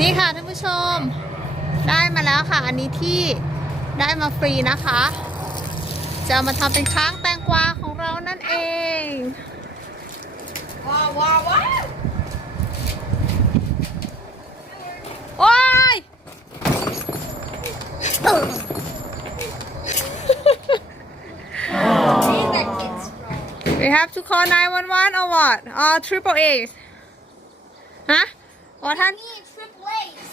นี่ค่ะท่านผู้ชม ได้มาแล้วค่ะ อันนี้ที่ได้มาฟรีนะคะ จะมาทำเป็นค้างแตงกวาของเรานั่นเองว้าวว้าวว้าวโอ้ย we have to call 911 or what or triple A ฮะ ว่าท่าน I need triple A's.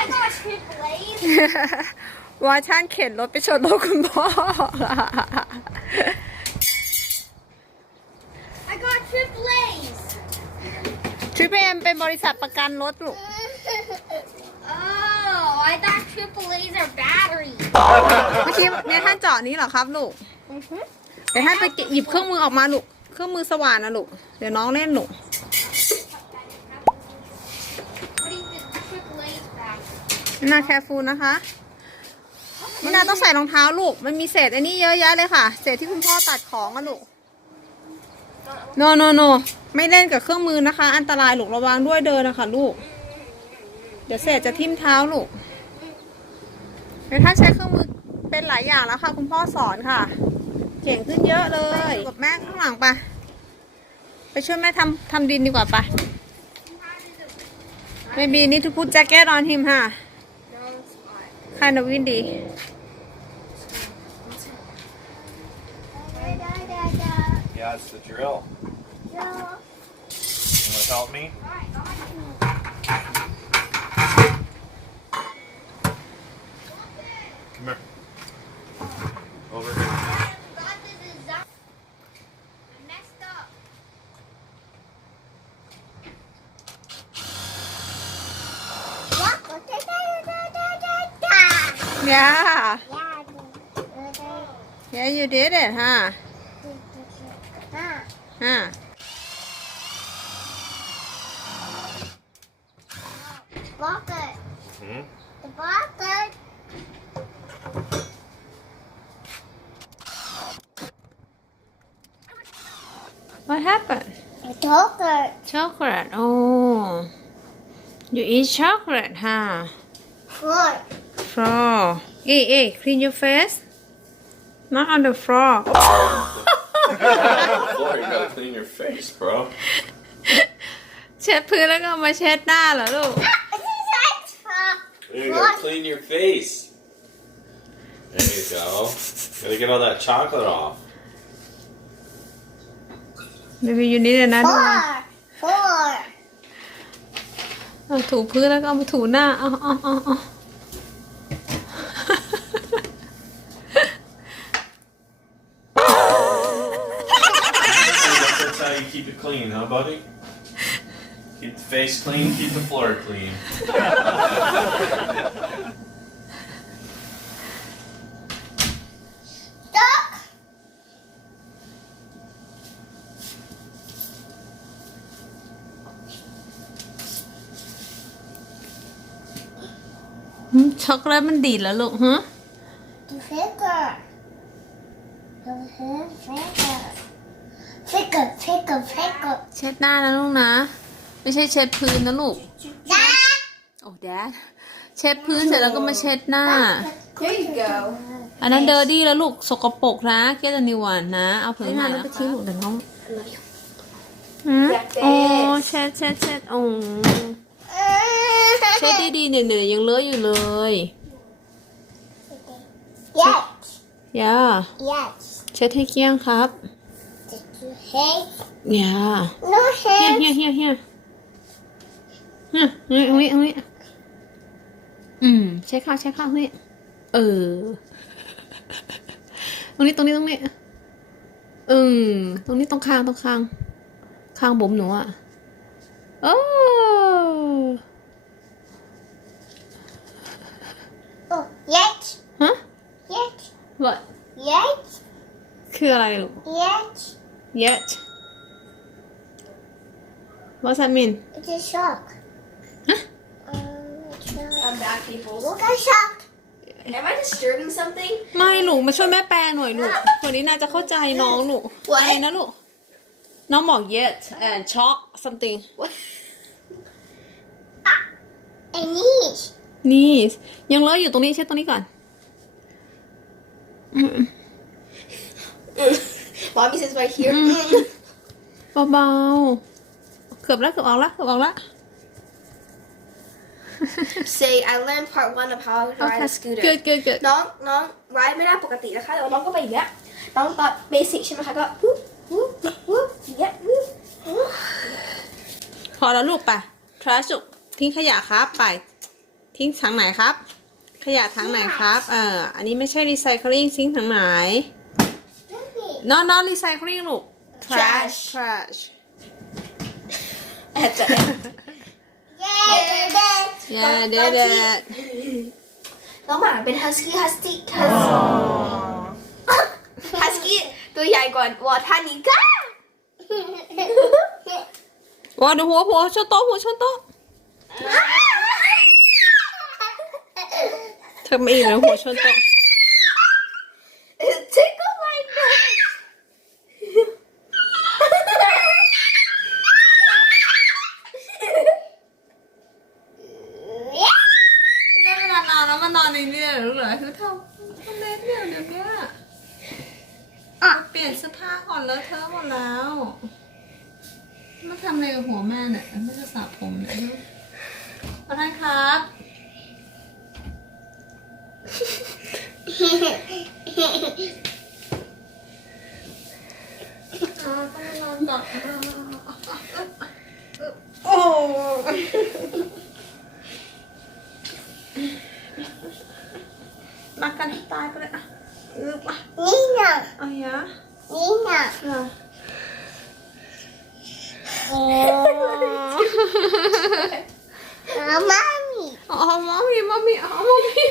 I got triple A's. ว่าท่านเข็นรถไปชนรถคุณพ่อ I got triple A's. ทริปเอ็มเป็นบริษัทประกันรถลูก Oh, I thought triple A's are batteries. เมื่อกี้เนี่ยท่านเจาะนี้เหรอครับลูกเดี๋ยวท่านไปเก็บหยิบเครื่องมือออกมาลูก เครื่องมือสว่านนะลูก เดี๋ยวน้องเล่นลูก What do you think? Triple A's batteries. นาแคฟูนะคะนี่นาต้องใส่รองเท้าลูก มันมีเศษอันนี้เยอะแยะเลยค่ะ เศษที่คุณพ่อตัดของอะลูก โนโนโน ไม่เล่นกับเครื่องมือนะคะ อันตรายลูกระวังด้วยเดินนะคะลูก เดี๋ยวเศษจะทิ่มเท้าลูกเดี๋ยวถ้าใช้เครื่องมือเป็นหลายอย่างแล้วค่ะ คุณพ่อสอนค่ะ เก่งขึ้นเยอะเลยกับแม่ข้างหลังไป ไปช่วยแม่ทำทำดินดีกว่าไป maybe need to put jacket on him ค่ kind of windy Yeah, it's the drill. You want to help me? Yeah. Yeah, you did it, huh? Huh. Bucket. Hmm? The bucket. What happened? Chocolate. Chocolate. Oh. You eat chocolate, huh? Good. Floor. floor เอ้เอ้ clean your face not on the floor Floor, you gotta clean your face, bro. เช็ดพื้นแล้วก็เอามาเช็ดหน้าเหรอลูก You gotta clean your face. There you go. Gotta get all that chocolate off. maybe you need another one Four. Four. เอาถูพื้นแล้วก็เอามาถูหน้า เอาเอาเอาเอา keep it clean, huh, buddy? Keep the face clean, keep the floor clean. Duck. หึช็อกโกแลตมันดีดแล้วลูกฮะ The finger. The finger. Finger, finger, finger. เช็ดหน้านะลูกนะ ไม่ใช่เช็ดพื้นนะลูก Dad. โอ้แดดเช็ดพื้นเสร็จแล้วก็มาเช็ดหน้า There you go. อันนั้นเดอร์ดี้แล้วลูกสกปรกนะเกตนิวันนะ เอาผืนใหม่แล้วไปทิ้งลูกเดี๋ยวน้องอืมโอ้เช็ดเช็ดเช็ดโอ้เช็ดดีๆเหนื่อยๆยังเลอะอยู่เลย Yes. ย่า Yes. เช็ดให้เกลี้ยงครับ Did you hate? ย่า No เฮีย hate. เฮียเฮียเฮียเฮียเฮ้ยเฮ้ยเฮ้ยอืมใช้ข้าวใช้ข้าวเฮ้ยเออ ตรงนี้ตรงนี้ตรงนี้อืมตรงนี้ตรงข้างตรงข้าง ข้างบุ๋มหนูอะโอ้ Oh, yes. ฮะ Yes. what Yes. คืออะไรลูก Yes. Yet what's that mean It's a shark. Huh? Um, it's a- I'm back, people. Look at shark. Am I disturbing something? ไม่ลูกมาช่วยแม่แปลหน่อยลูกวันนี้น่าจะเข้าใจน้องลูก What? อะไรนะลูกน้องบอก yet and chalk something A อันนี้นี่ยังเลอะอยู่ตรงนี้เช็ดตรงนี้ก่อน Mommy says right here. เบาๆ เกือบแล้วเกือบออกแล้วเกือบออกแล้ว Say I learned part one of how to ride a scooter. เกิดเกิดเกิดน้องน้องรายไม่ได้ปกตินะคะแต่ว่าน้องก็ไปอย่างเงี้ยน้องตอนเบสิกใช่ไหมคะก็วุ๊บวุ๊บวุ๊บอย่างเงี้ยวุ๊บวุ๊บพอแล้วลูกไปทราสุกทิ้งขยะครับ ไป ทิ้งถังไหนครับ ขยะถังไหนครับ เอออันนี้ไม่ใช่รีไซเคิลทิ้งถังไหน นอนนอนรีไซเคิลลูก trash trash at the end เย้เด็ด yeah เด็ดเด็ดน้องหมาเป็นฮัสกี้ฮัสกี้ฮัสฮัสกี้ตัวใหญ่กว่าวอท่านี้ก้าว้าวดูหัวหัวชนโต๊ะหัวชนโต๊ะเธอไม่อีกแล้วหัวชนโต๊ะ tickle my nose ได้เวลานอนแล้วมานอนในนี้เหรอเหรอคือทำทำเล็บเนี่ยเดี๋ยวเนี้ยอะเปลี่ยนเสื้ อนแล้วเธอะหมดแล้วมาทำอะไรกับหัวแม่เนี่ยไม่จะสระผมเนี่ยขอโทษครับอ๋อต้องมานอนก่อนโอ้มากันให้ตายไปเลยอะเออมา นี่น่ะ เอาอย่า นี่น่ะ โอ้ อามา มีอ๋อมัมมี่มัมมี่อ๋อมัมมี่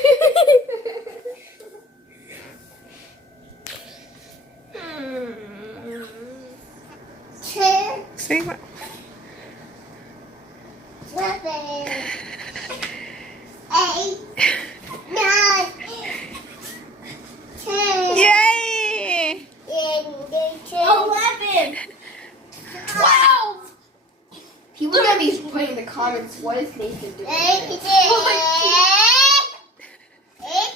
อืม เชื่อ ซิกว่า เชื่อเป็นเอ้ยนายเชื่อ เย้ เย็นดีเชื่อ eleven wow people are gonna be putting in the comments what is Nathan เอ้ doing ยเจ๊เอ้ย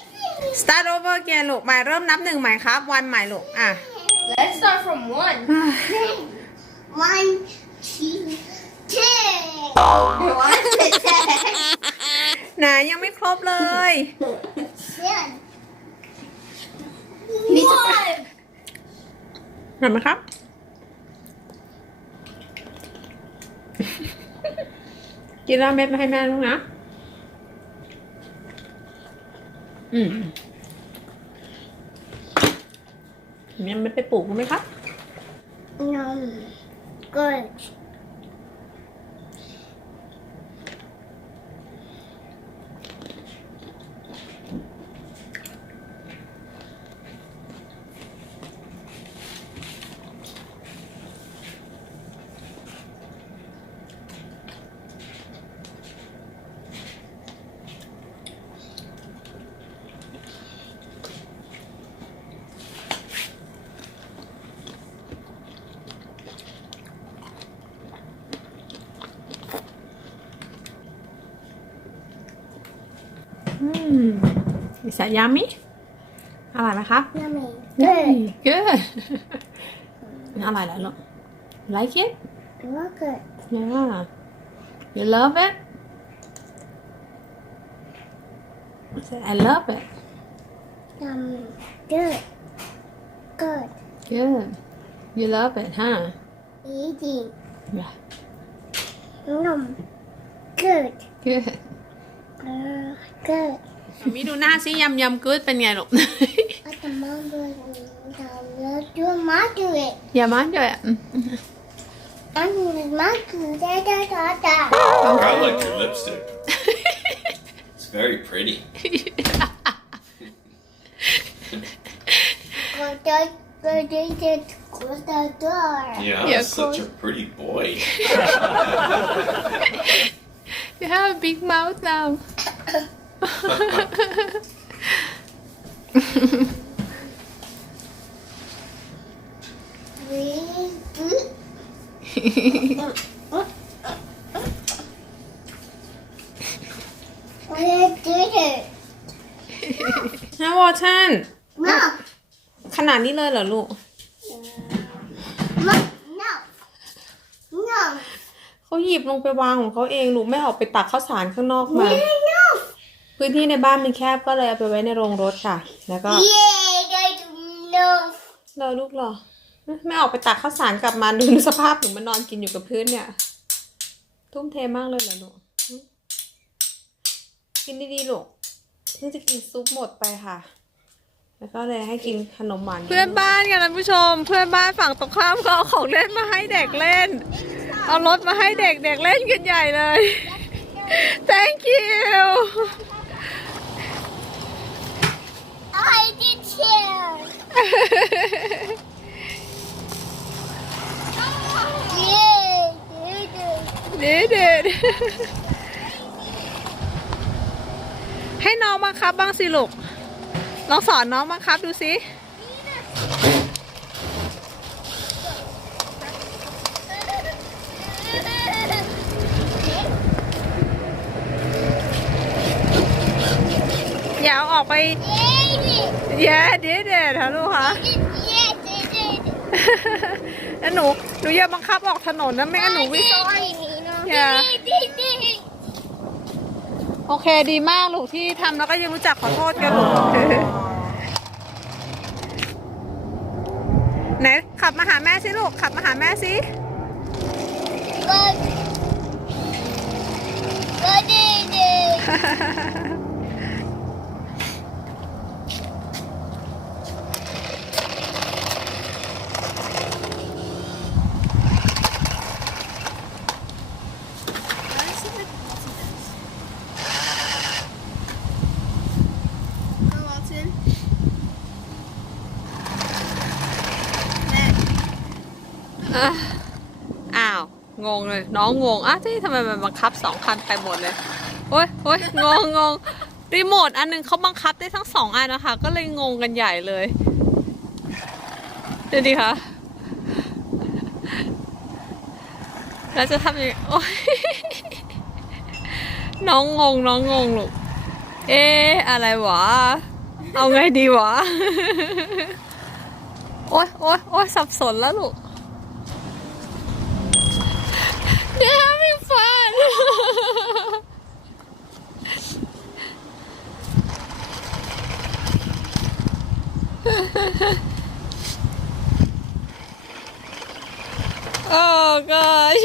start over again ลูกใหม่เริ่มนับหนึ่งใหม่ครับ วันใหม่ลูกอะ let's start from one one two three one to ten ไหนยังไม่ครบเลยเชื่อ one เห็นไหมครับ กินแล้วเม็ดมาให้แม่ลูกนะ อืมยังไม่ไปปลูกรู้ไหมครับ no good อืมอิสายามิอร่อยไหมครับ yummy Yay, good อร่อยแล้วลูก like it look good yeah you love it I said I love it yummy good good good you love it huh eating yeah num good good uh, good มีดูหน้าซิยำยำกู๊ดเป็นไงลูก At the moment, I'm do my do it. อย่ามาด้วยอ่ะ I'm my do da da da da. I like your lipstick. It's very pretty. Go da go da da close the door. Yeah, Yeah, such cool. a pretty boy. you have a big mouth now Really good. I did it. ฮาวอชัน No. ขนาดนี้เลยเหรอลูก No. No. No. เขาหยิบลงไปวางของเขาเองลูกไม่ออกไปตักข้าวสารข้างนอกมา No. พื้นที่ในบ้านมันแคบก็เลยเอาไปไว้ในโรงรถค่ะ แล้วก็ Yeah, I do no. รอลูกรอไม่ออกไปตักข้าวสารกลับมาดูสภาพหนูมันนอนกินอยู่กับพื้นเนี่ย ทุ่มเทมากเลยเหรอลูกหึกินดีๆลูกเพิ่งจะกินซุปหมดไปค่ะ แล้วก็เลยให้กินขนมหวาน เพื่อนบ้านกันท่านผู้ชม เพื่อนบ้านฝั่งตรงข้ามก็เอาของเล่นมาให้เด็กเล่น เอารถมาให้เด็กเด็กเล่นกันใหญ่เลย thank you I did share. Yeah, did it. เด็ดเด็ดให้น้องบังคับบ้างสิลูกลองสอนน้องบังคับดูสิ อย่าเอาออกไปแย่เด็ดเด็ดค่ะลูกคะ Yeah, did it. แล้วหนูหนูอย่าบังคับออกถนนนะไม่งั้นหนูวิ่งอย่า Did it. โอเคดีมากลูกที่ทำแล้วก็ยังรู้จักขอโทษกันลูกไหนขับมาหาแม่สิลูกขับมาหาแม่สิ But, but did it. อ้าว งงเลย น้องงงอะที่ทำไมมันบังคับสองคันไปหมดเลยโอ้ยโอ้ยงงงงรีโมทอันหนึงเขาบังคับได้ทั้งสองอันนะคะ ก็เลยงงกันใหญ่เลยดูดิคะแล้วจะทำยังไงโอ้ยน้องงงน้องงงลูก เอ๊ะอะไรวะ เอาไงดีวะ โอ๊ยโอ๊ยโอ๊ยสับสนแล้วลูก They're having fun. oh gosh.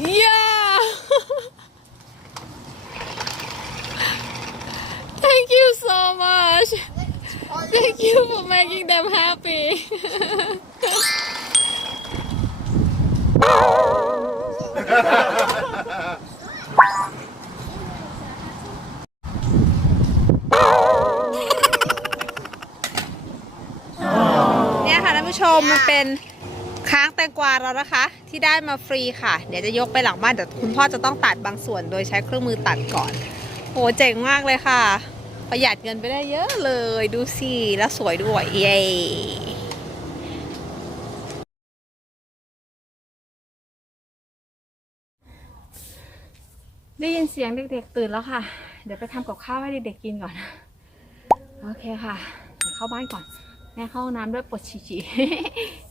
yeah. Thank you so much. Thank you for making them happy. มมันเป็นค้างแตงกวาเรานะคะ ที่ได้มาฟรีค่ะ เดี๋ยวจะยกไปหลังบ้านแต่คุณพ่อจะต้องตัดบางส่วนโดยใช้เครื่องมือตัดก่อนโหเจ๋งมากเลยค่ะ ประหยัดเงินไปได้เยอะเลยดูสิแล้วสวยด้วยเย้ได้ยินเสียงเด็กๆตื่นแล้วค่ะ เดี๋ยวไปทำกับข้าวให้เด็กๆกินก่อน โอเคค่ะเดี๋ยวเข้าบ้านก่อน แม่เข้าห้องน้ำด้วยปวดฉี่ๆ